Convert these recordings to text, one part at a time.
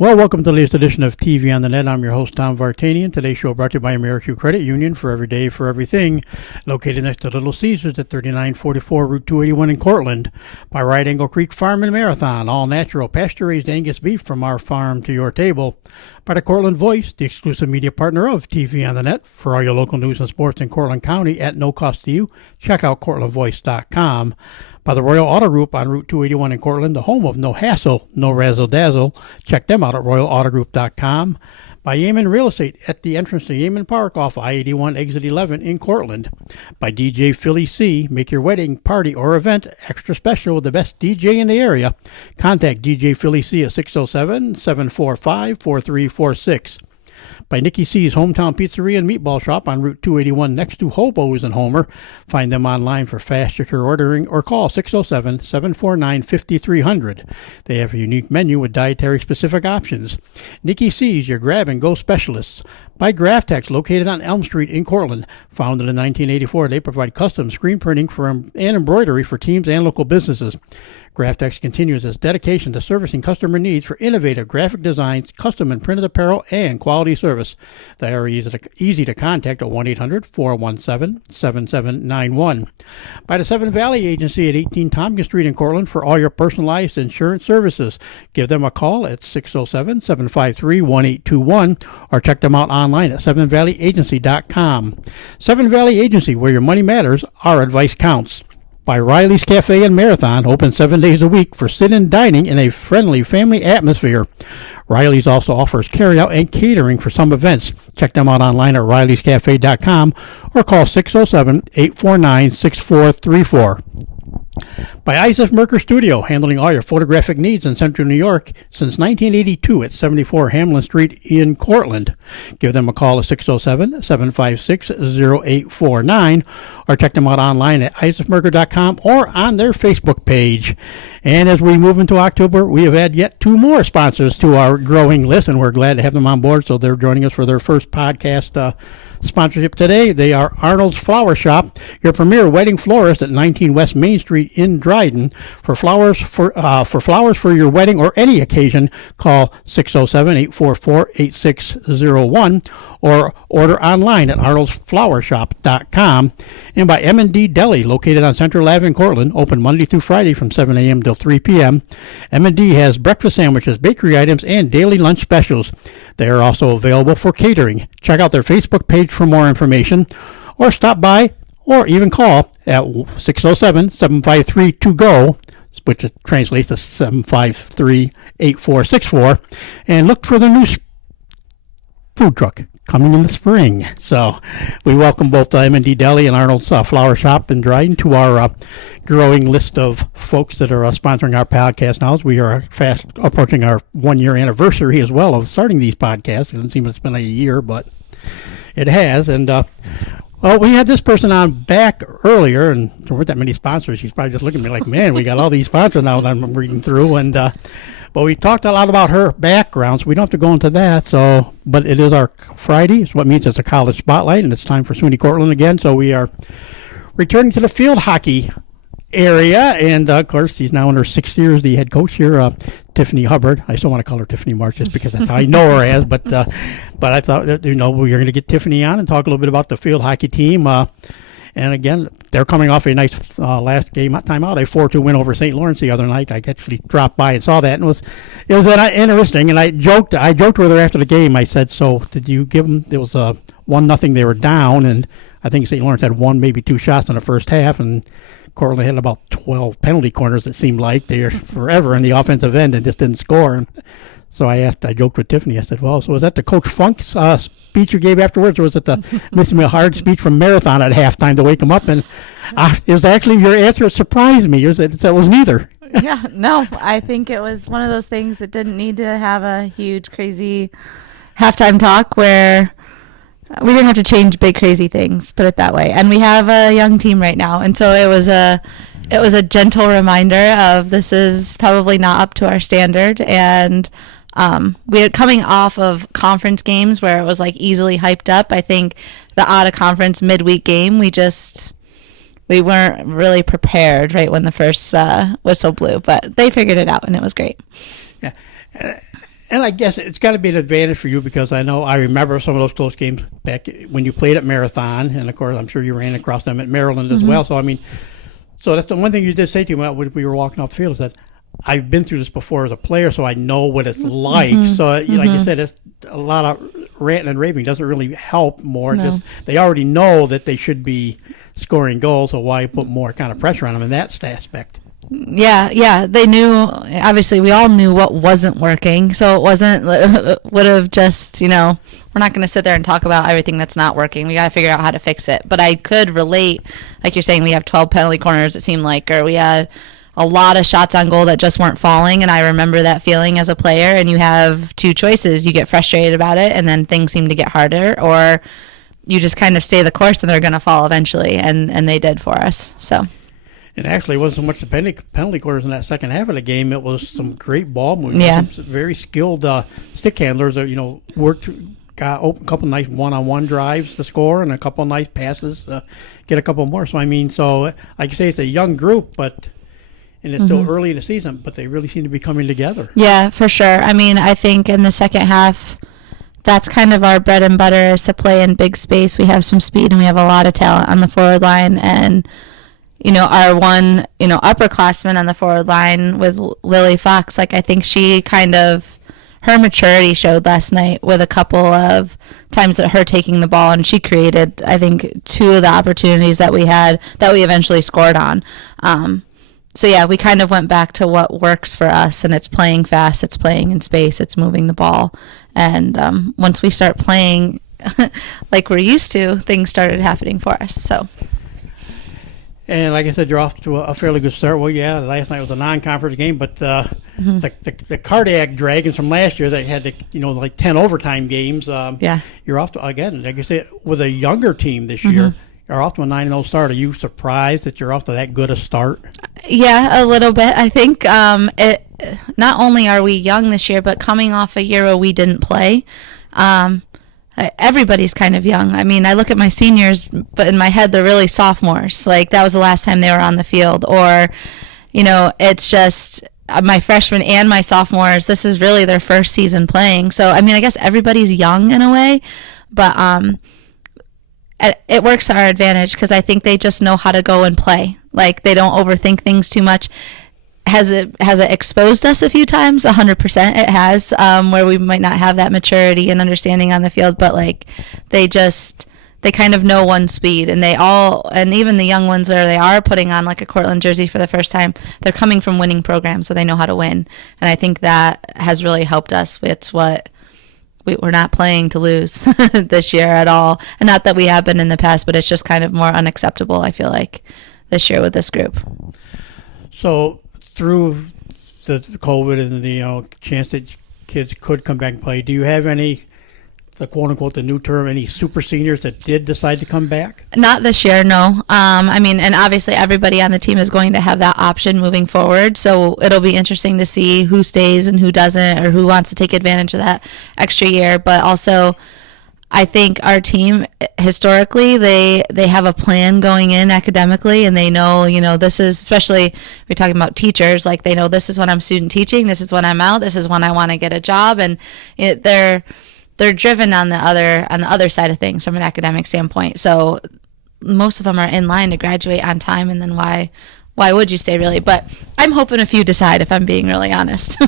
Well, welcome to the latest edition of TV on the Net. I'm your host, Tom Vartanian. Today's show brought to you by AmeriQ Credit Union, for every day, for everything. Located next to Little Caesars at 3944 Route 281 in Cortland. By Right Angle Creek Farm and Marathon, all natural pasture-raised Angus beef from our farm to your table. By the Cortland Voice, the exclusive media partner of TV on the Net. For all your local news and sports in Cortland County at no cost to you, check out CortlandVoice.com. By the Royal Auto Group on Route 281 in Cortland, the home of no hassle, no razzle-dazzle. Check them out at RoyalAutoGroup.com. By Yeaman Real Estate at the entrance to Yeaman Park off I-81 Exit 11 in Cortland. By DJ Philly C. Make your wedding, party, or event extra special with the best DJ in the area. Contact DJ Philly C at 607-745-4346. By Nikki C's Hometown Pizzeria and Meatball Shop on Route 281 next to Hobo's in Homer. Find them online for fast, secure ordering or call 607-749-5300. They have a unique menu with dietary-specific options. Nikki C's, your grab-and-go specialists. By Graftex, located on Elm Street in Cortland. Founded in 1984, they provide custom screen printing and embroidery for teams and local businesses. Graftex continues its dedication to servicing customer needs for innovative graphic designs, custom and printed apparel, and quality service. They are easy to contact at 1-800-417-7791. By the Seven Valley Agency at 18 Tompkins Street in Cortland for all your personalized insurance services. Give them a call at 607-753-1821 or check them out online at sevenvalleyagency.com. Seven Valley Agency, where your money matters, our advice counts. By Riley's Cafe and Marathon, open 7 days a week for sit-in dining in a friendly family atmosphere. Riley's also offers carry-out and catering for some events. Check them out online at rileyscafe.com or call 607-849-6434. By Isaac Merker Studio, handling all your photographic needs in Central New York since 1982 at 74 Hamlin Street in Cortland. Give them a call at 607-756-0849 or check them out online at isaacmerker.com or on their Facebook page. And as we move into October, we have had yet 2 more sponsors to our growing list, and we're glad to have them on board. So they're joining us for their first podcast sponsorship today. They are Arnold's Flower Shop, your premier wedding florist at 19 West Main Street in Dryden. For flowers for your wedding or any occasion, call 607-844-8601 or order online at arnoldsflowershop.com. And by M&D Deli, located on Central Ave in Cortland, open Monday through Friday from 7 a.m. till 3 p.m. M&D has breakfast sandwiches, bakery items, and daily lunch specials. They are also available for catering. Check out their Facebook page for more information, or stop by or even call at 607-753-2GO, which translates to 753-8464, and look for the new food truck coming in the spring. So we welcome both M&D Deli and Arnold's Flower Shop in Dryden to our growing list of folks that are sponsoring our podcast now, as we are fast approaching our 1-year anniversary as well of starting these podcasts. It doesn't seem it's been a year, but it has. And well, we had this person on back earlier, and there weren't that many sponsors. She's probably just looking at me like, man, we got all these sponsors now that I'm reading through. And but we talked a lot about her background, so we don't have to go into that. So, but it is our Friday, so what means it's a college spotlight, and it's time for SUNY Cortland again. So we are returning to the field hockey area, and of course, she's now in her 6th year as the head coach here, Tiffany Hubbard. I still want to call her Tiffany March just because that's how I know her as. But I thought that, we were going to get Tiffany on and talk a little bit about the field hockey team. And again, they're coming off a nice last game time out, a 4-2 win over St. Lawrence the other night. I actually dropped by and saw that, and it was interesting. And I joked with her after the game. I said, "So did you give them?" It was 1-0. They were down, and I think St. Lawrence had 1, maybe 2 shots in the first half, and Cortland had about 12 penalty corners. It seemed like they were forever in the offensive end and just didn't score. And so I joked with Tiffany. I said, well, so was that the Coach Funk's speech you gave afterwards, or was it the Miss Me a Hard speech from Marathon at halftime to wake him up? And it was actually your answer that surprised me. You said it was neither. Yeah, no, I think it was one of those things that didn't need to have a huge, crazy halftime talk where we didn't have to change big, crazy things, put it that way. And we have a young team right now. And so it was a gentle reminder of this is probably not up to our standard. And we are coming off of conference games where it was like easily hyped up. I think the out of conference midweek game, we weren't really prepared right when the first whistle blew, but they figured it out and it was great. Yeah. And I guess it's got to be an advantage for you because I remember some of those close games back when you played at Marathon, and of course I'm sure you ran across them at Maryland as well. So I mean, so that's the one thing you did say to me when we were walking off the field is that I've been through this before as a player, so I know what it's like. So like you said, it's a lot of ranting and raving doesn't really help more. No. Just they already know that they should be scoring goals, so why put more kind of pressure on them in that aspect? Yeah, they knew. Obviously, we all knew what wasn't working, so it wasn't would have just, we're not going to sit there and talk about everything that's not working. We got to figure out how to fix it. But I could relate, like you're saying, we have 12 penalty corners, it seemed like, or we had a lot of shots on goal that just weren't falling, and I remember that feeling as a player. And you have two choices: you get frustrated about it, and then things seem to get harder, or you just kind of stay the course, and they're going to fall eventually, and they did for us. So. And actually, it wasn't so much the penalty corners in that second half of the game. It was some great ball movement. Yeah. Some very skilled stick handlers that, got a couple nice one-on-one drives to score and a couple nice passes to get a couple more. So, I mean, like you say, it's a young group, and it's still early in the season, but they really seem to be coming together. Yeah, for sure. I mean, I think in the second half, that's kind of our bread and butter is to play in big space. We have some speed and we have a lot of talent on the forward line, and our one, upperclassman on the forward line with Lily Fox, like I think she kind of, her maturity showed last night with a couple of times that her taking the ball, and she created, I think, two of the opportunities that we had that we eventually scored on. So yeah, we kind of went back to what works for us, and it's playing fast, it's playing in space, it's moving the ball. And once we start playing like we're used to, things started happening for us. So. And like I said, you're off to a fairly good start. Well, yeah, last night was a non-conference game, but the cardiac dragons from last year, they had like 10 overtime games. You're off to, again, like you said, with a younger team this year. You're off to a 9-0 start. Are you surprised that you're off to that good a start? Yeah, a little bit. I think not only are we young this year, but coming off a year where we didn't play. Everybody's kind of young. I mean, I look at my seniors, but in my head, they're really sophomores. Like, that was the last time they were on the field. Or, it's just my freshmen and my sophomores, this is really their first season playing. So, I mean, I guess everybody's young in a way, but it works to our advantage because I think they just know how to go and play. Like, they don't overthink things too much. Has it exposed us a few times? 100% it has, where we might not have that maturity and understanding on the field, but like they kind of know one speed, and and even the young ones where they are putting on like a Cortland jersey for the first time, they're coming from winning programs, so they know how to win. And I think that has really helped us. It's what we're not playing to lose this year at all. And not that we have been in the past, but it's just kind of more unacceptable, I feel like, this year with this group. So through the COVID and the chance that kids could come back and play, do you have any, the quote unquote, the new term, any super seniors that did decide to come back? Not this year, no. I mean, and obviously everybody on the team is going to have that option moving forward. So it'll be interesting to see who stays and who doesn't, or who wants to take advantage of that extra year. But also, I think our team, historically, they have a plan going in academically, and they know, this is, especially we're talking about teachers, like they know this is when I'm student teaching, this is when I'm out, this is when I want to get a job, and they're driven on the other side of things from an academic standpoint. So most of them are in line to graduate on time, and then why would you stay, really? But I'm hoping a few decide, if I'm being really honest.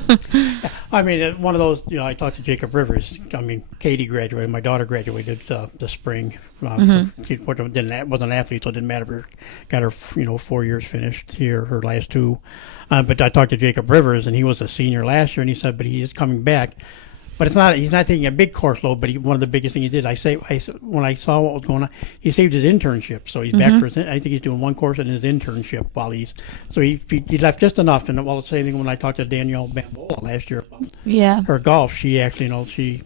I mean, one of those, I talked to Jacob Rivers. I mean, Katie graduated. My daughter graduated the spring. She wasn't an athlete, so it didn't matter. Got her, 4 years finished here, her last two. But I talked to Jacob Rivers, and he was a senior last year, and he said, but he is coming back. But he's not taking a big course load, but one of the biggest things he did, when I saw what was going on, he saved his internship. So he's back for I think he's doing one course in his internship he left just enough. And the same thing when I talked to Danielle Bambola last year about her golf, she actually, she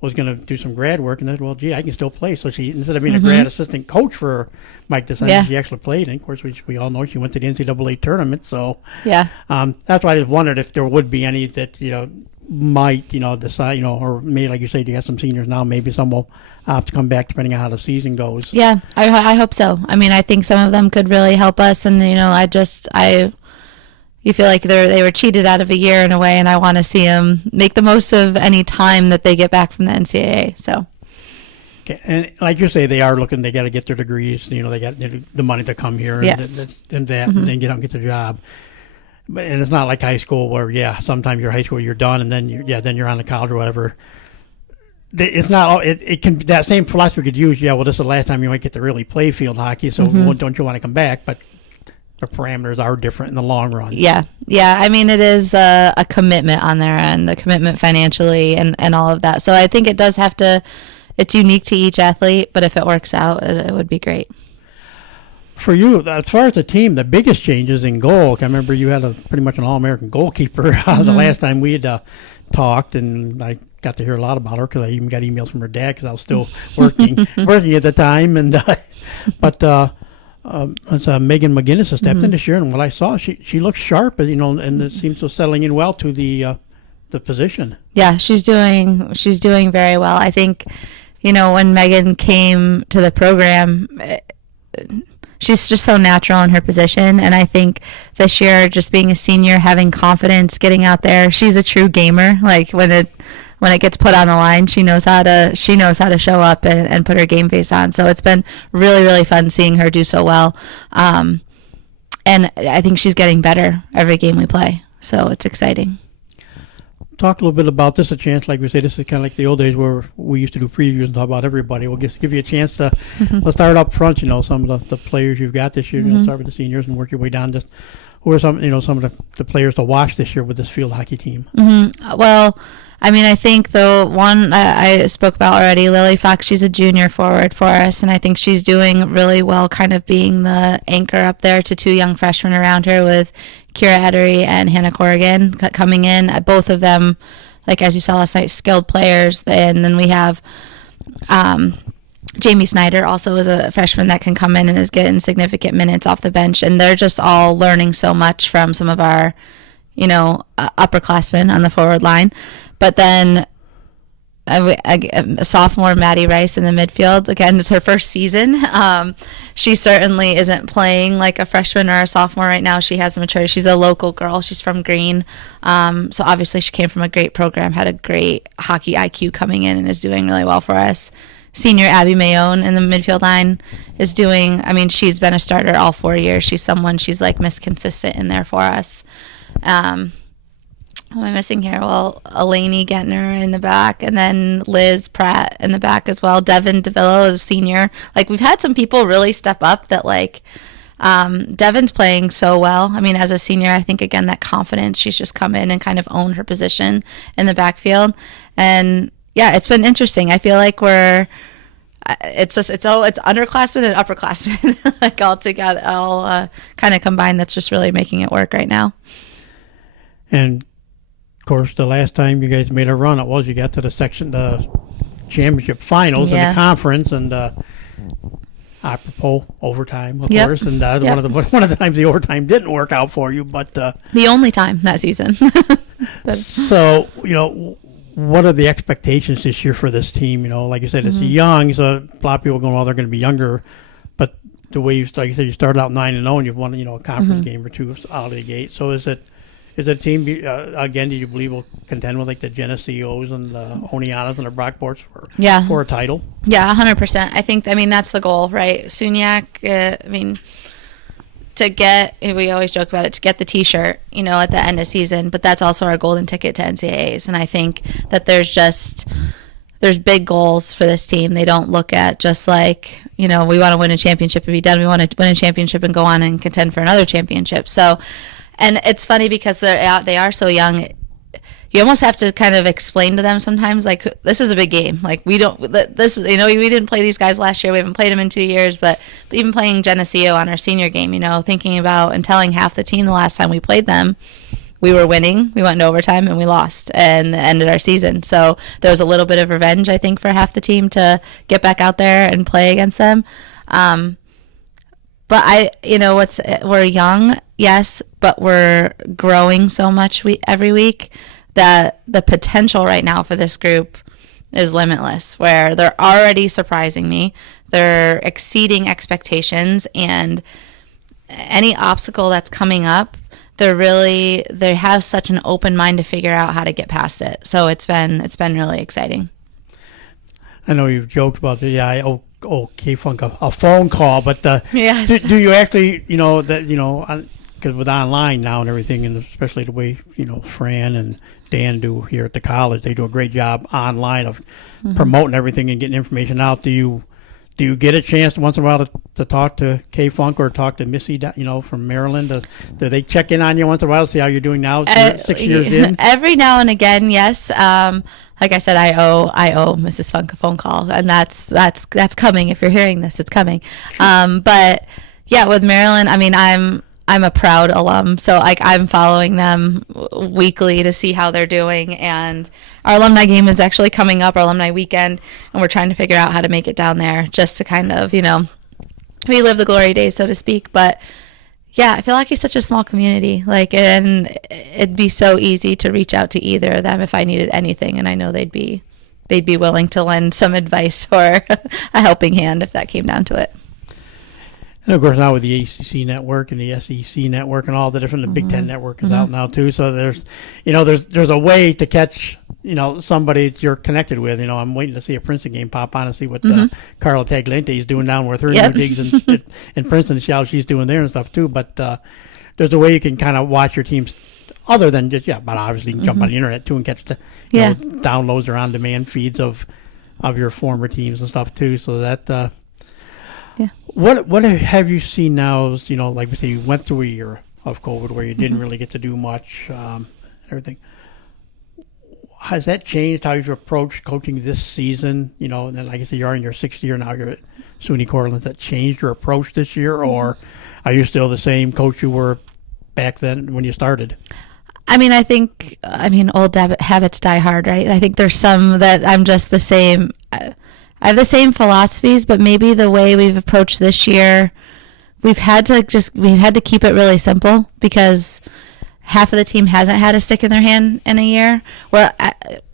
was going to do some grad work, and said, well, gee, I can still play. So she, instead of being a grad assistant coach for Mike DeSantis, she actually played. And of course, we all know she went to the NCAA tournament. So that's why I just wondered if there would be any that, might decide or maybe, like you say, you have some seniors now, maybe some will opt to come back depending on how the season goes. I hope so. I mean, I think some of them could really help us, and you feel like they were cheated out of a year in a way, and I want to see them make the most of any time that they get back from the NCAA. So. Okay. And like you say, they are looking. They got to get their degrees. They got the money to come here Yes. and that, and then get out and get their job. But and it's not like high school where sometimes you're high school, you're done, and then you're on to college or whatever. It's not. It can that same philosophy could use. Yeah, well, this is the last time you might get to really play field hockey. So don't you want to come back? But the parameters are different in the long run. Yeah. I mean, it is a commitment on their end, a commitment financially, and all of that. So I think it does have to. It's unique to each athlete, but if it works out, it would be great. For you, as far as the team, the biggest changes in goal. I remember you had pretty much an All-American goalkeeper the last time we had talked, and I got to hear a lot about her because I even got emails from her dad because I was still working at the time. And but Megan McGinnis has stepped in this year, and what I saw, she looks sharp, and it seems to settling in well to the position. Yeah, she's doing very well. I think, when Megan came to the program, she's just so natural in her position. And I think this year, just being a senior, having confidence, getting out there, she's a true gamer. Like when it gets put on the line, she knows how to show up and put her game face on. So it's been really, really fun seeing her do so well. And I think she's getting better every game we play. So it's exciting. Talk a little bit about this. A chance, like we say, this is kind of like the old days where we used to do previews and talk about everybody. We'll just give you a chance to let's start up front. Some of the players you've got this year. Start with the seniors and work your way down. Just who are some of the players to watch this year with this field hockey team? Well, I mean, I think the one I spoke about already, Lily Fox, she's a junior forward for us, and I think she's doing really well, kind of being the anchor up there to two young freshmen around her with Kira Edery and Hannah Corrigan coming in. Both of them, like as you saw last night, skilled players. And then we have Jamie Snyder also is a freshman that can come in and is getting significant minutes off the bench, and they're just all learning so much from some of our, upperclassmen on the forward line. But then a sophomore, Maddie Rice, in the midfield. Again, it's her first season. She certainly isn't playing like a freshman or a sophomore right now. She has maturity. She's a local girl. She's from Greene. So obviously she came from a great program, had a great hockey IQ coming in, and is doing really well for us. Senior Abby Mayone in the midfield line is doing, she's been a starter all 4 years. She's like Miss Consistent in there for us. Who am I missing here? Well, Eleni Gentner in the back, and then Liz Pratt in the back as well. Devin DeVillo is a senior. Like, we've had some people really step up that, Devin's playing so well. As a senior, I think, again, that confidence, she's just come in and kind of owned her position in the backfield. And, yeah, it's been interesting. I feel like it's underclassmen and upperclassmen, all together, all kind of combined. That's just really making it work right now. And of course, the last time you guys made a run, you got to the championship finals in the conference, and apropos overtime, of course, and one of the times the overtime didn't work out for you, but the only time that season. So what are the expectations this year for this team? Like you said, it's young, so a lot of people are going, well, they're going to be younger, but the way like you said, you started out 9-0, and you've won a conference game or two out of the gate. So is it a team, again, do you believe will contend with the Geneseos and the Onianas and the Brockports for a title? Yeah, 100%. I think, that's the goal, right? SUNYAC, to get, we always joke about it, to get the T-shirt, at the end of season, but that's also our golden ticket to NCAAs. And I think that there's big goals for this team. They don't look at just we want to win a championship and be done. We want to win a championship and go on and contend for another championship. So, and it's funny because they are so young. You almost have to kind of explain to them sometimes, this is a big game. We didn't play these guys last year. We haven't played them in 2 years, but even playing Geneseo on our senior game, thinking about and telling half the team the last time we played them, we were winning. We went into overtime and we lost and ended our season. So there was a little bit of revenge, I think, for half the team to get back out there and play against them. But we're young, yes, but we're growing so much every week that the potential right now for this group is limitless, where they're already surprising me. They're exceeding expectations, and any obstacle that's coming up, they have such an open mind to figure out how to get past it. So it's been really exciting. I know you've joked about the K-Funk a phone call, but Yes. do you actually, because with online now and everything, and especially the way, Fran and Dan do here at the college, they do a great job online of promoting everything and getting information out. Do you get a chance once in a while to talk to K-Funk or talk to Missy, from Maryland? Do they check in on you once in a while to see how you're doing now, 6 years in? Every now and again, yes. Like I said, I owe Mrs. Funk a phone call, and that's coming. If you're hearing this, it's coming. But yeah, with Maryland, I mean, I'm a proud alum, so I'm following them weekly to see how they're doing. And our alumni game is actually coming up, our alumni weekend, and we're trying to figure out how to make it down there, just to kind of relive the glory days, so to speak. But yeah, I feel like it's such a small community, and it'd be so easy to reach out to either of them if I needed anything, and I know they'd be willing to lend some advice or a helping hand if that came down to it. And of course, now with the ACC network and the SEC network and all the different, the Big Ten network is out now too. So there's a way to catch, somebody that you're connected with. I'm waiting to see a Princeton game pop on and see what Carla Tagliente is doing down with her new digs in Princeton, and see how she's doing there and stuff too. But there's a way you can kind of watch your teams other than just, but obviously you can jump on the internet too and catch the downloads or on-demand feeds of your former teams and stuff too. So that. What have you seen now? Like we say, you went through a year of COVID where you didn't really get to do much, everything. Has that changed how you've approached coaching this season? And then, like I said, you're in your 6th year now. You're at SUNY Cortland. Has that changed your approach this year, or are you still the same coach you were back then when you started? I mean, I think old habits die hard, right? I think there's some that I'm just the same. I have the same philosophies, but maybe the way we've approached this year, we've had to keep it really simple, because half of the team hasn't had a stick in their hand in a year, where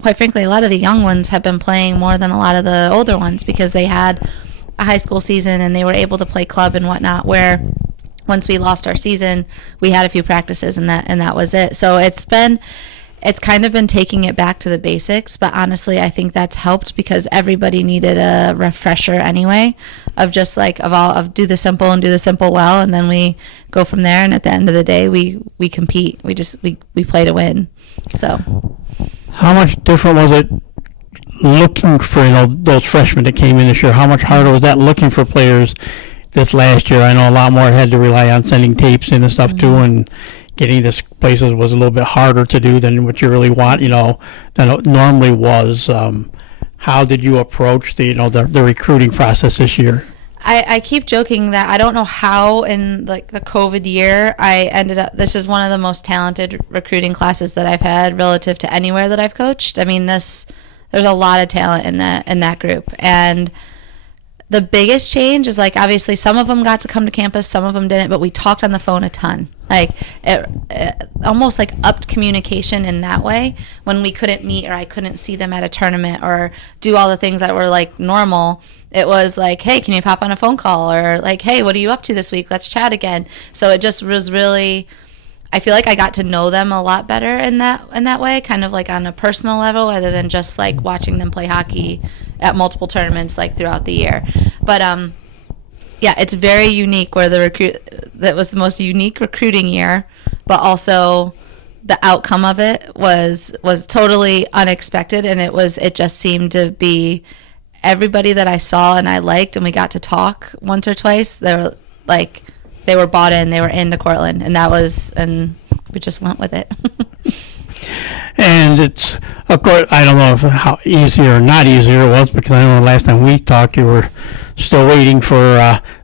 quite frankly, a lot of the young ones have been playing more than a lot of the older ones, because they had a high school season and they were able to play club and whatnot, where once we lost our season, we had a few practices and that was it. So it's kind of been taking it back to the basics, but honestly, I think that's helped, because everybody needed a refresher anyway, of just of do the simple and do the simple well, and then we go from there. And at the end of the day, we compete. We play to win. So, how much different was it looking for those freshmen that came in this year? How much harder was that looking for players this last year? I know a lot more had to rely on sending tapes in and stuff too, and getting this places was a little bit harder to do than what you really want, than it normally was. How did you approach the recruiting process this year? I keep joking that I don't know how in the COVID year I ended up. This is one of the most talented recruiting classes that I've had relative to anywhere that I've coached. I mean, there's a lot of talent in that group, and the biggest change is obviously some of them got to come to campus, some of them didn't, but we talked on the phone a ton. It almost upped communication in that way. When we couldn't meet, or I couldn't see them at a tournament or do all the things that were normal, it was hey, can you pop on a phone call? Or hey, what are you up to this week? Let's chat again. So it just was really, I feel like I got to know them a lot better in that way, kind of on a personal level, rather than just watching them play hockey at multiple tournaments throughout the year. But yeah, it's very unique, where that was the most unique recruiting year, but also the outcome of it was totally unexpected, and it just seemed to be everybody that I saw and I liked, and we got to talk once or twice. They were bought in, they were into Cortland, and we just went with it. And it's, of course, I don't know how easy or not easier it was, because I know the last time we talked, you were still waiting for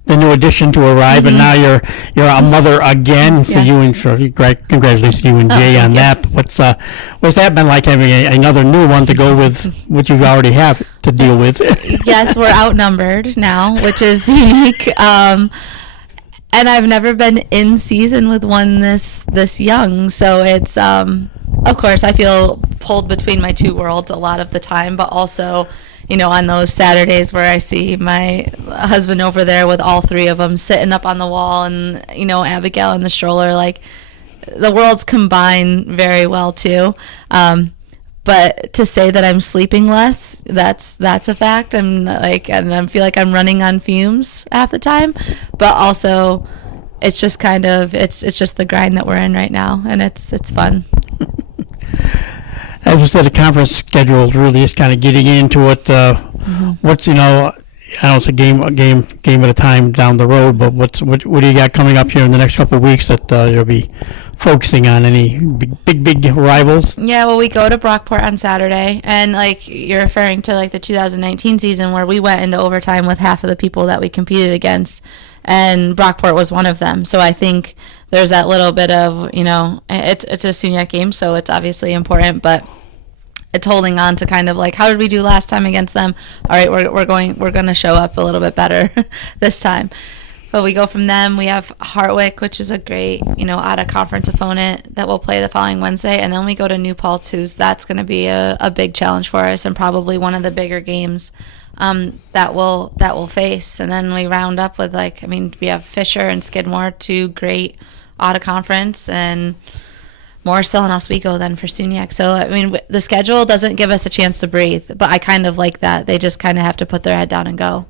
the new addition to arrive, and now you're a mother again. So congratulations to you and Jay on that. What's that been like, having another new one to go with what you already have to deal with? Yes, we're outnumbered now, which is unique. And I've never been in season with one this young, so it's of course I feel pulled between my two worlds a lot of the time, but also, on those Saturdays where I see my husband over there with all three of them sitting up on the wall, and Abigail in the stroller, the worlds combine very well too. But to say that I'm sleeping less, that's a fact. And I feel like I'm running on fumes half the time. But also, it's just kind of it's just the grind that we're in right now, and it's fun. As you said, the conference schedule really is kind of getting into it. What's I know it's a game at a time down the road, but what do you got coming up here in the next couple of weeks that you'll be focusing on? Any big rivals? Yeah, well, we go to Brockport on Saturday, and like you're referring to like the 2019 season where we went into overtime with half of the people that we competed against, and Brockport was one of them. So I think there's that little bit of it's a SUNY game, so it's obviously important, but it's holding on to kind of like, how did we do last time against them? All right, we're going to show up a little bit better this time. But we go from them. We have Hartwick, which is a great, out of conference opponent that we'll play the following Wednesday, and then we go to New Paltz, that's going to be a big challenge for us and probably one of the bigger games that we'll face. And then we round up with we have Fisher and Skidmore, two great out of conference, and Morrisville and Oswego then for SUNY. So, the schedule doesn't give us a chance to breathe, but I kind of like that. They just kind of have to put their head down and go.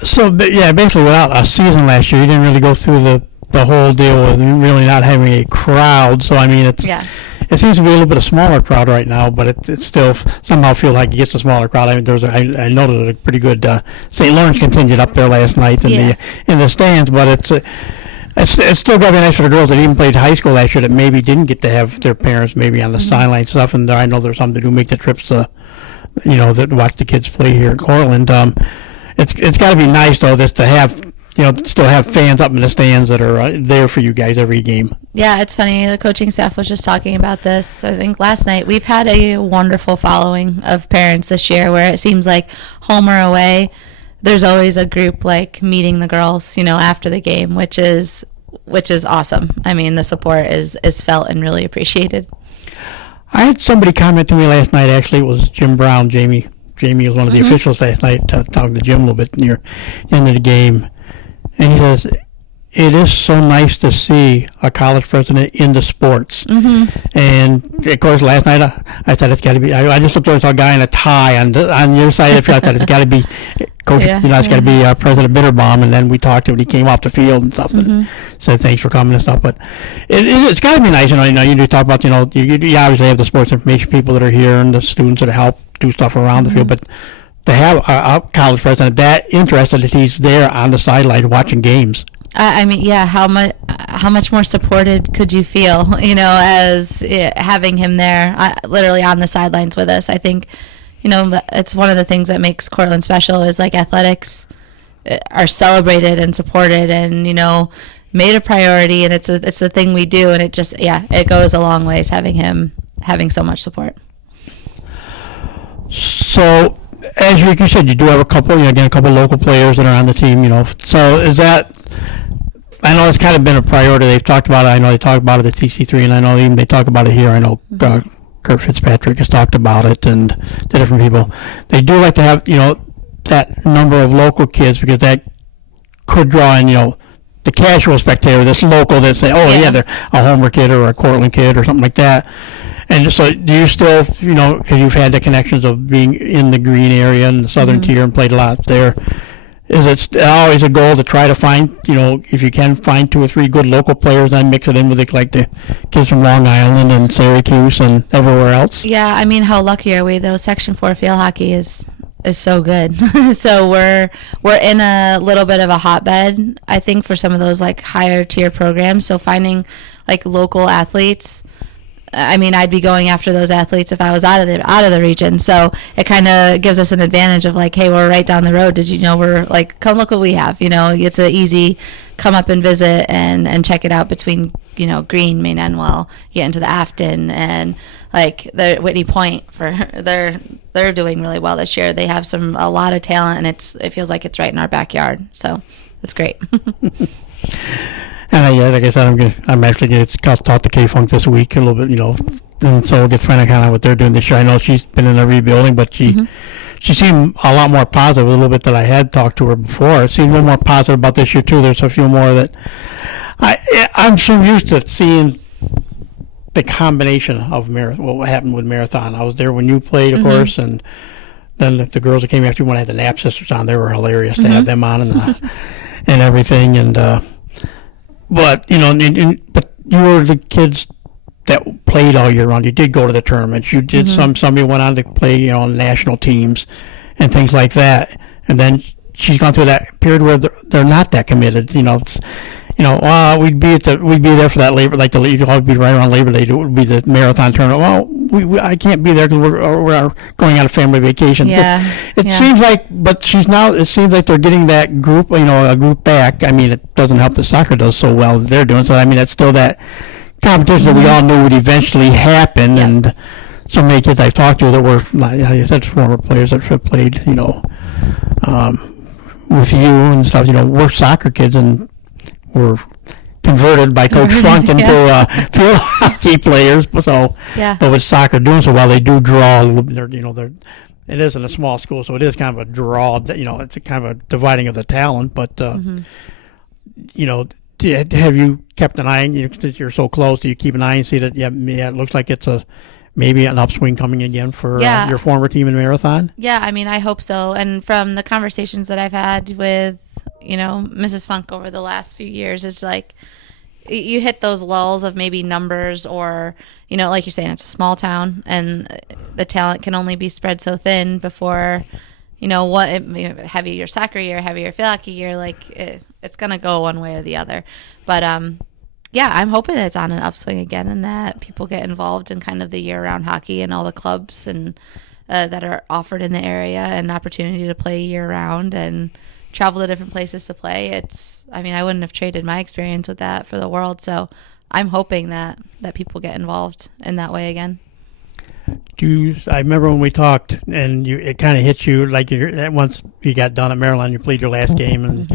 So, yeah, basically without a season last year, you didn't really go through the whole deal with really not having a crowd. So, it seems to be a little bit of smaller crowd right now, but it still somehow feel like it gets a smaller crowd. I noted a pretty good St. Lawrence contingent up there last night in the stands, but it's still got to be nice for the girls that even played high school last year that maybe didn't get to have their parents maybe on the sideline stuff. And I know there's some that do make the trips to, that watch the kids play here in Cortland. It's got to be nice though, just to have, still have fans up in the stands that are there for you guys every game. Yeah, it's funny. The coaching staff was just talking about this, I think, last night. We've had a wonderful following of parents this year where it seems like home or away, there's always a group meeting the girls, after the game, which is awesome. The support is felt and really appreciated. I had somebody comment to me last night. Actually, it was Jim Brown. Jamie was one of the officials last night, talking to Jim a little bit near the end of the game, and he says, it is so nice to see a college president into sports. And of course, last night I said it's got to be. I just looked over and saw a guy in a tie on your side of the field. I said it's got to be Coach. It's got to be President Bitterbaum. And then we talked to him when he came off the field and stuff, and said thanks for coming and stuff. But it's got to be nice. You do talk about you obviously have the sports information people that are here and the students that help do stuff around the field, but to have a college president that interested that he's there on the sideline watching games. How much more supported could you feel, as having him there, literally on the sidelines with us? I think, it's one of the things that makes Cortland special is athletics are celebrated and supported and, made a priority, and it's the thing we do, and it goes a long ways having so much support. So, as you said, you do have a couple local players that are on the team, So is that? I know it's kind of been a priority. They've talked about it. I know they talk about it at TC3, and I know even they talk about it here. I know Kurt Fitzpatrick has talked about it, and the different people. They do like to have that number of local kids because that could draw in the casual spectator, this local that say, they're a Homer kid or a Cortland kid or something like that. And just so, do you still, because you've had the connections of being in the green area and the southern tier and played a lot there, is it always a goal to try to find, if you can find 2 or 3 good local players and mix it in with the kids from Long Island and Syracuse and everywhere else? Yeah, how lucky are we though? Section 4 field hockey is so good. So we're in a little bit of a hotbed, I think, for some of those higher tier programs. So finding local athletes, I'd be going after those athletes if I was out of the region. So it kind of gives us an advantage of hey, we're right down the road. Did you know we're come look what we have? It's an easy come up and visit and check it out between Green, Maine, Enwell, get into the Afton and the Whitney Point they're doing really well this year. They have a lot of talent, and it feels like it's right in our backyard. So it's great. And like I said, I'm actually going to talk to K-Funk this week a little bit, and so we'll get find out kind of what they're doing this year. I know she's been in a rebuilding, but she seemed a lot more positive a little bit that I had talked to her before. It seemed a little more positive about this year too. There's a few more that I'm so used to seeing the combination of what happened with marathon. I was there when you played, of course, and then the girls that came after you when I had the Knapp sisters on, they were hilarious to have them on and everything. And but but you were the kids that played all year round. You did go to the tournaments. You did somebody went on to play on national teams and things like that. And then she's gone through that period where they're not that committed. We'd be there for that labor, like you'd always be right around Labor Day. It would be the marathon tournament. Well, I can't be there because we're going on a family vacation. It seems like, but it seems like they're getting that group, a group back. I mean, it doesn't help that soccer does so well that they're doing. So I mean, it's still that competition that we all knew would eventually happen, and so many kids I've talked to that were, like I said, former players that have played, with you and stuff. We're soccer kids and were converted by Coach Funk into field hockey players. So, but with soccer doing so well, they do draw. It isn't a small school, so it is kind of a draw. It's a kind of a dividing of the talent. But have you kept an eye? Since you're so close, do you keep an eye and see that? It looks like it's maybe an upswing coming again for your former team in marathon. Yeah, I mean, I hope so. And from the conversations that I've had with Mrs. Funk over the last few years, it's like you hit those lulls of maybe numbers or, like you're saying, it's a small town and the talent can only be spread so thin before, have your soccer year, have your field hockey year, it's going to go one way or the other. But, I'm hoping that it's on an upswing again and that people get involved in kind of the year-round hockey and all the clubs and that are offered in the area and opportunity to play year-round and travel to different places to play. I wouldn't have traded my experience with that for the world. So I'm hoping that people get involved in that way again. I remember when we talked and it kind of hit you like once you got done at Maryland, you played your last game, and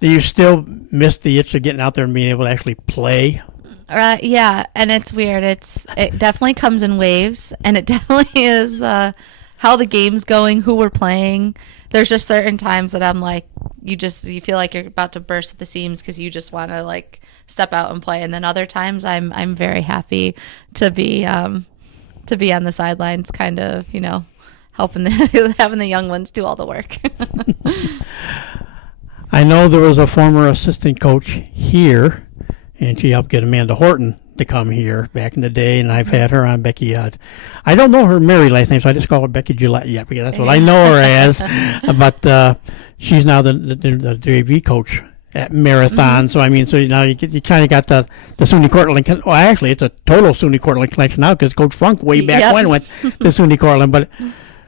do you still miss the itch of getting out there and being able to actually play? Yeah, and it's weird. It definitely comes in waves, and it definitely is how the game's going, who we're playing. There's just certain times that I'm like, you feel like you're about to burst at the seams because you just want to step out and play, and then other times I'm very happy to be on the sidelines, kind of, helping having the young ones do all the work. I know there was a former assistant coach here, and she helped get Amanda Horton to come here back in the day, and I've had her on, Becky. I don't know her married last name, so I just call her Becky Gillette. Yeah, because that's what I know her as. But she's now the JV coach at Marathon. So now you kind of got the SUNY Cortland. Well, actually, it's a total SUNY Cortland connection now because Coach Funk way back when went to SUNY Cortland. But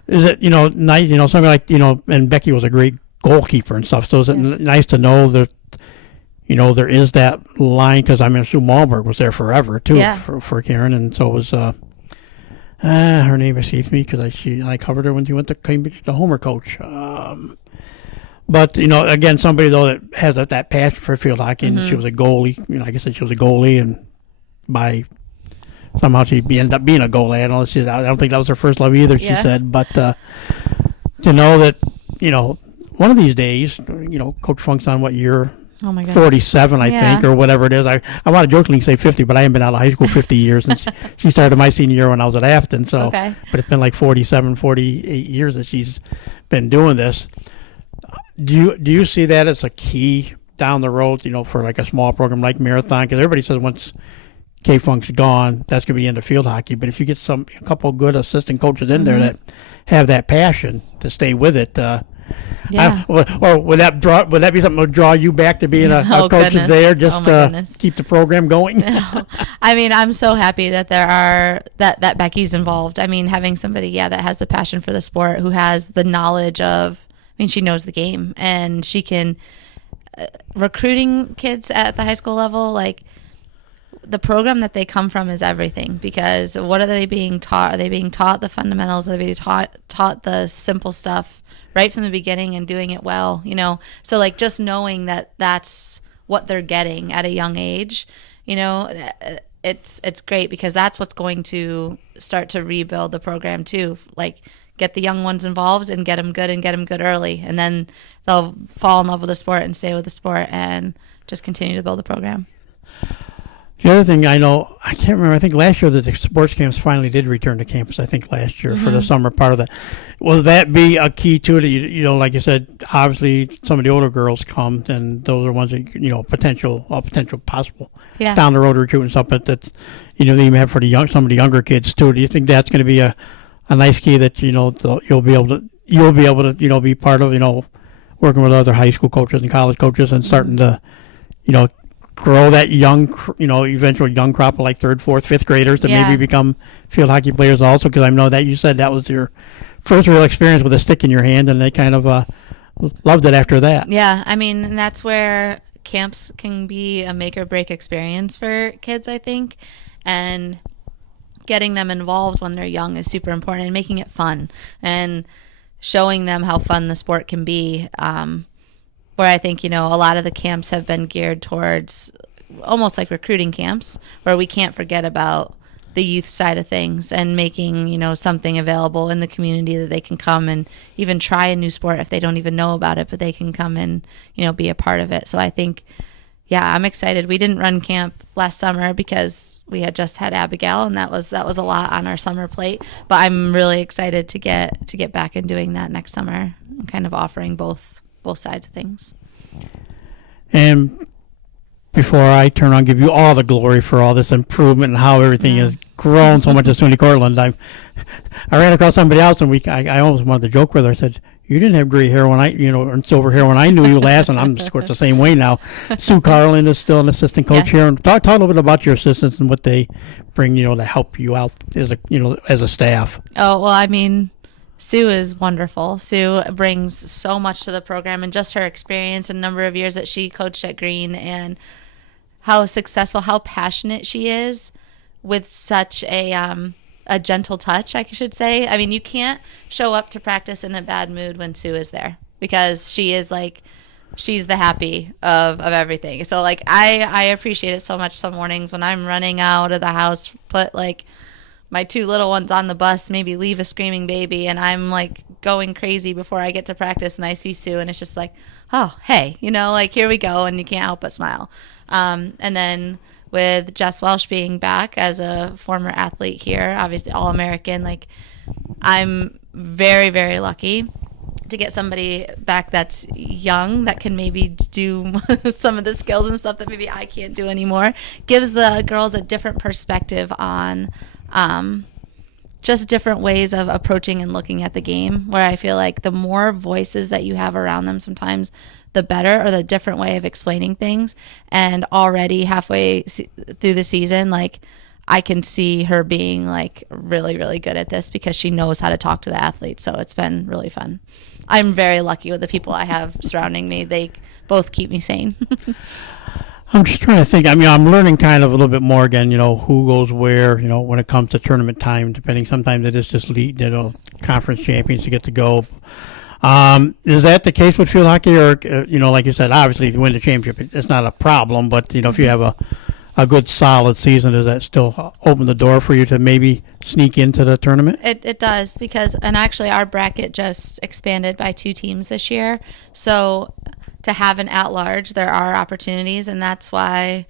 is it nice? Something like and Becky was a great goalkeeper and stuff. So is it nice to know that there is that line, because Sue Malberg was there forever too for Karen, and so it was her name escapes me because I covered her when she went to Cambridge, the Homer coach. But again, somebody though that has that passion for field hockey, and she was a goalie. Like I said, she was a goalie, and by somehow she ended up being a goalie. I don't think that was her first love either. She said, but to know that one of these days, Coach Funk's on what year? Oh my goodness. 47, I think, or whatever it is. I want to jokingly say 50, but I haven't been out of high school 50 years. And she started my senior year when I was at Afton. So, but it's been like 47, 48 years that she's been doing this. Do you see that as a key down the road, for like a small program like Marathon? Because everybody says once K-Funk's gone, that's going to be the end of field hockey. But if you get a couple of good assistant coaches in there that have that passion to stay with it, or would that be something that would draw you back to being a coach there, just keep the program going? I'm so happy that that Becky's involved. Having somebody that has the passion for the sport, who has the knowledge of, she knows the game, and she can recruiting kids at the high school level, the program that they come from is everything, because what are they being taught? Are they being taught the fundamentals? Are they being taught the simple stuff right from the beginning and doing it well? So just knowing that that's what they're getting at a young age, it's great, because that's what's going to start to rebuild the program too. Get the young ones involved and get them good early, and then they'll fall in love with the sport and stay with the sport and just continue to build the program. The other thing I know, I can't remember, I think last year that the sports camps finally did return to campus, I think last year for the summer part of that. Will that be a key to it? You know, like you said, obviously some of the older girls come, and those are ones that, you know, potential possible down the road recruiting stuff, but that's, you know, they even have for some of the younger kids too. Do you think that's going to be a nice key that, you know, you'll be able to, you know, be part of, you know, working with other high school coaches and college coaches and starting to, you know, grow that young, you know, eventual young crop of like 3rd, 4th, 5th graders to maybe become field hockey players also? Because I know that you said that was your first real experience with a stick in your hand, and they kind of loved it after that. Yeah, I mean, and that's where camps can be a make or break experience for kids, I think, and getting them involved when they're young is super important, and making it fun and showing them how fun the sport can be. Where I think, you know, a lot of the camps have been geared towards almost like recruiting camps, where we can't forget about the youth side of things and making, you know, something available in the community that they can come and even try a new sport if they don't even know about it, but they can come and, you know, be a part of it. So I think, yeah, I'm excited. We didn't run camp last summer because we had just had Abigail, and that was a lot on our summer plate. But I'm really excited to get back and doing that next summer, and kind of offering both sides of things. And before I turn on, give you all the glory for all this improvement and how everything has grown so much at SUNY Cortland. I ran across somebody else, and I almost wanted to joke with her. I said, "You didn't have gray hair when and silver hair when I knew you last," and I'm of course the same way now. Sue Carlin is still an assistant coach here, and talk a little bit about your assistants and what they bring, you know, to help you out as a staff. Oh, well, I mean, Sue is wonderful. Sue brings so much to the program, and just her experience and number of years that she coached at Green, and how successful, how passionate she is with such a gentle touch, I should say. I mean, you can't show up to practice in a bad mood when Sue is there, because she is like, she's the happy of everything. So like, I appreciate it so much some mornings when I'm running out of the house, put like my 2 little ones on the bus, maybe leave a screaming baby, and I'm like going crazy before I get to practice, and I see Sue, and it's just like, oh, hey, you know, like, here we go, and you can't help but smile. And then with Jess Welsh being back as a former athlete here, obviously All-American, like, I'm very, very lucky to get somebody back that's young, that can maybe do some of the skills and stuff that maybe I can't do anymore. Gives the girls a different perspective on just different ways of approaching and looking at the game, where I feel like the more voices that you have around them sometimes the better, or the different way of explaining things. And already halfway through the season, like, I can see her being like really, really good at this, because she knows how to talk to the athletes. So it's been really fun. I'm very lucky with the people I have surrounding me. They both keep me sane. I'm just trying to think. I mean, I'm learning kind of a little bit more again, you know, who goes where, you know, when it comes to tournament time, depending. Sometimes it is just lead, you know, conference champions to get to go. Is that the case with field hockey, or, you know, like you said, obviously if you win the championship, it's not a problem, but, you know, if you have a good solid season, does that still open the door for you to maybe sneak into the tournament? It does, because, and actually our bracket just expanded by 2 teams this year. So to have an at-large, there are opportunities, and that's why,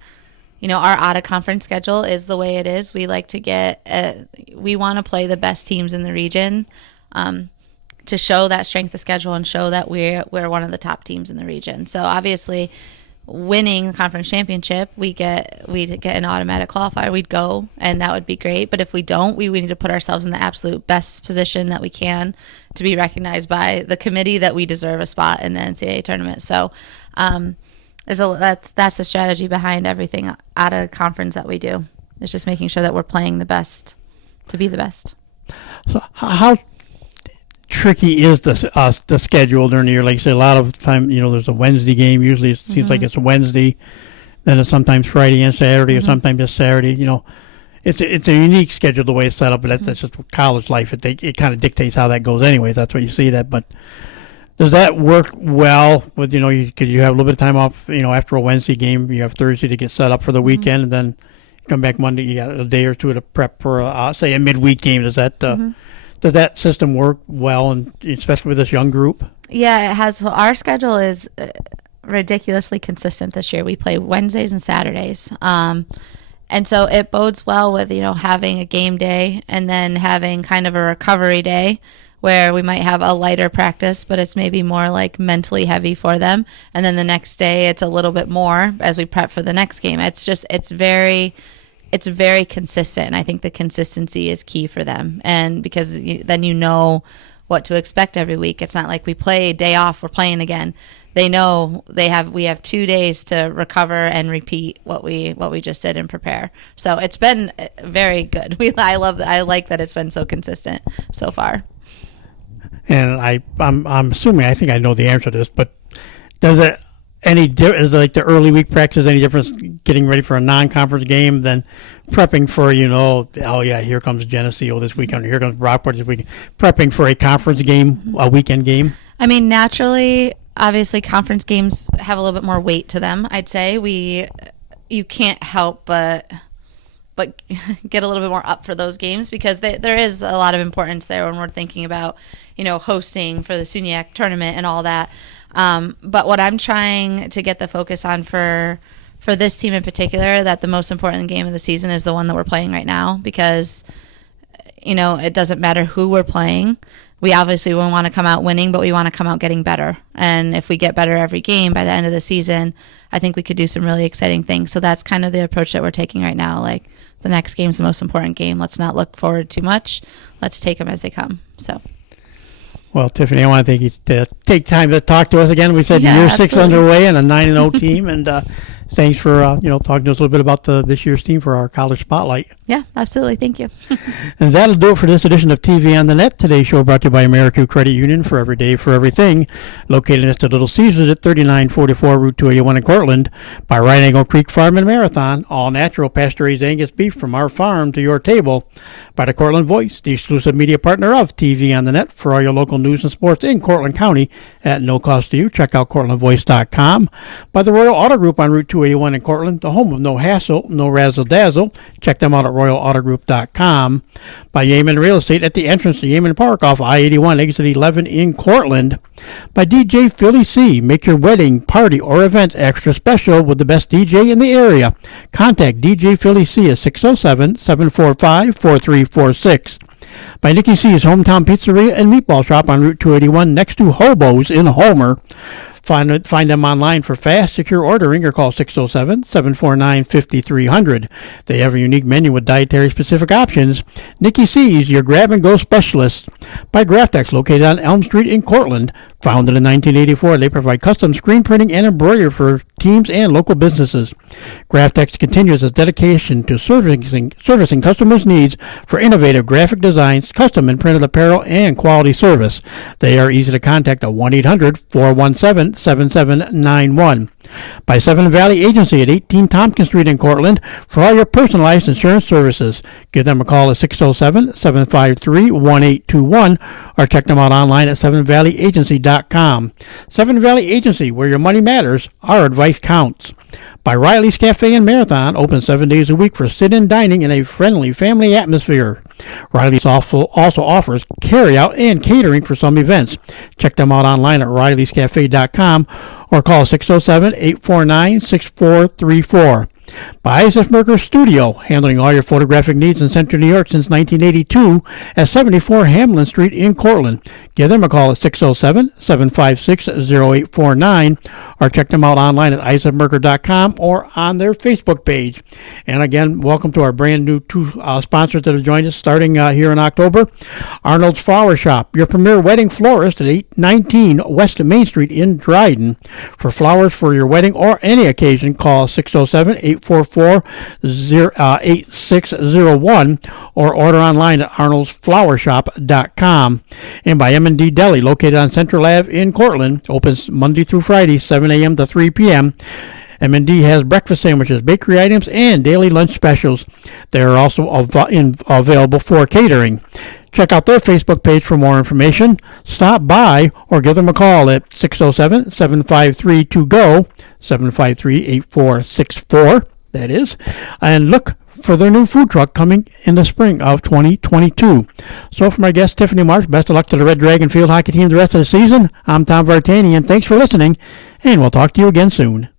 you know, our out-of-conference schedule is the way it is. We like to we want to play the best teams in the region, to show that strength of schedule and show that we're one of the top teams in the region. So obviously, winning the conference championship, we'd get an automatic qualifier. We'd go, and that would be great. But if we don't, we need to put ourselves in the absolute best position that we can to be recognized by the committee that we deserve a spot in the NCAA tournament. So that's the strategy behind everything out of conference that we do. It's just making sure that we're playing the best to be the best. So how tricky is the schedule during the year? Like you said, a lot of the time, you know, there's a Wednesday game. Usually it seems like it's a Wednesday, then it's sometimes Friday and Saturday, or sometimes just Saturday. You know, it's a unique schedule the way it's set up, but that's just college life. It kind of dictates how that goes anyways. That's what you see that. But does that work well with, you know, you have a little bit of time off, you know, after a Wednesday game, you have Thursday to get set up for the weekend, and then come back Monday, you got a day or two to prep for, say, a midweek game. Does that system work well, and especially with this young group? Yeah, it has. Our schedule is ridiculously consistent this year. We play Wednesdays and Saturdays. And so it bodes well with, having a game day and then having kind of a recovery day where we might have a lighter practice, but it's maybe more like mentally heavy for them. And then the next day it's a little bit more as we prep for the next game. It's very consistent. And I think the consistency is key for them. And because then what to expect every week. It's not like we play, day off, we're playing again. They know we have 2 days to recover and repeat what we just did and prepare. So it's been very good. I like that it's been so consistent so far. And I'm assuming, I think I know the answer to this, but is like the early week practice any difference getting ready for a non-conference game than prepping for, here comes Geneseo this weekend, or here comes Brockport this weekend, prepping for a conference game, a weekend game? I mean, naturally, obviously conference games have a little bit more weight to them. I'd say you can't help but get a little bit more up for those games because there is a lot of importance there when we're thinking about, hosting for the SUNY tournament and all that. But what I'm trying to get the focus on for this team in particular, that the most important game of the season is the one that we're playing right now because, it doesn't matter who we're playing. We obviously won't want to come out winning, but we want to come out getting better. And if we get better every game by the end of the season, I think we could do some really exciting things. So that's kind of the approach that we're taking right now. Like, the next game's the most important game. Let's not look forward too much. Let's take them as they come. So. Well, Tiffany, I want to thank you to take time to talk to us again. We said year absolutely. 6 underway and a 9-0 team, and thanks for talking to us a little bit about this year's team for our college spotlight. Yeah, absolutely. Thank you. And that'll do it for this edition of TV on the Net. Today's show brought to you by American Credit Union, for every day, for everything. Located next to Little Caesars at 3944 Route 281 in Cortland. By Right Angle Creek Farm and Marathon, all natural pasture-raised Angus beef from our farm to your table. By the Cortland Voice, the exclusive media partner of TV on the Net, for all your local news and sports in Cortland County at no cost to you. Check out CortlandVoice.com. By the Royal Auto Group on Route 281 in Cortland, the home of no hassle, no razzle-dazzle. Check them out at RoyalAutoGroup.com. By Yeaman Real Estate at the entrance to Yeaman Park off I-81, exit 11 in Cortland. By DJ Philly C. Make your wedding, party, or event extra special with the best DJ in the area. Contact DJ Philly C at 607-745-4346. By Nikki C's Hometown Pizzeria and Meatball Shop on Route 281 next to Hobo's in Homer. Find them online for fast, secure ordering or call 607-749-5300. They have a unique menu with dietary-specific options. Nikki C's, your grab-and-go specialist. By Graftex, located on Elm Street in Cortland. Founded in 1984, they provide custom screen printing and embroidery for teams and local businesses. Graftex continues its dedication to servicing customers' needs for innovative graphic designs, custom and printed apparel, and quality service. They are easy to contact at 1-800-417-7791. By Seven Valley Agency at 18 Tompkins Street in Cortland for all your personalized insurance services. Give them a call at 607-753-1821 or check them out online at sevenvalleyagency.com. Seven Valley Agency, where your money matters, our advice counts. By Riley's Cafe and Marathon, open 7 days a week for sit-in dining in a friendly family atmosphere. Riley's also offers carry-out and catering for some events. Check them out online at rileyscafe.com or call 607-849-6434. By Isaac Merker Studio, handling all your photographic needs in Central New York since 1982 at 74 Hamlin Street in Cortland. Give them a call at 607-756-0849 or check them out online at isaacmerker.com or on their Facebook page. And again, welcome to our brand new two sponsors that have joined us starting here in October. Arnold's Flower Shop, your premier wedding florist at 819 West Main Street in Dryden. For flowers for your wedding or any occasion, call 607-844-8601 or order online at arnoldsflowershop.com. And by M&D Deli, located on Central Ave in Cortland, opens Monday through Friday, 7 a.m. to 3 p.m. M&D has breakfast sandwiches, bakery items, and daily lunch specials. They are also available for catering. Check out their Facebook page for more information. Stop by or give them a call at 607-753-2GO, 753-8464. that is, and look for their new food truck coming in the spring of 2022. So from our guest Tiffany Marsh, best of luck to the Red Dragon field hockey team the rest of the season. I'm Tom Vartanian. Thanks for listening, and we'll talk to you again soon.